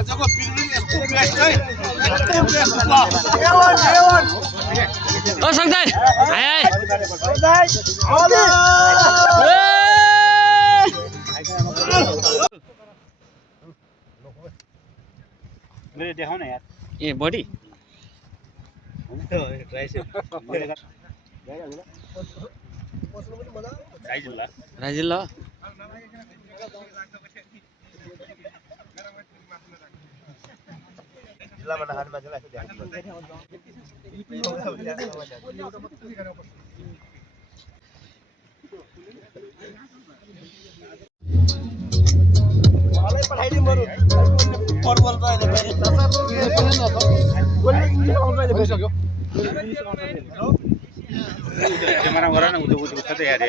आजको पिकनिक यस्तो बेस्ट है एकदम बेस्ट ल ओ सक्दै आइ आइ मेरे देखाउ न यार ए बडी राजिल ल जिल्लामा नखाने मान्छेलाई यसो ध्यान पठाइदिउँ बरु फुटबल त अहिले क्यामेरा गर न उदो उदो छ त यार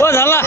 ओ झाला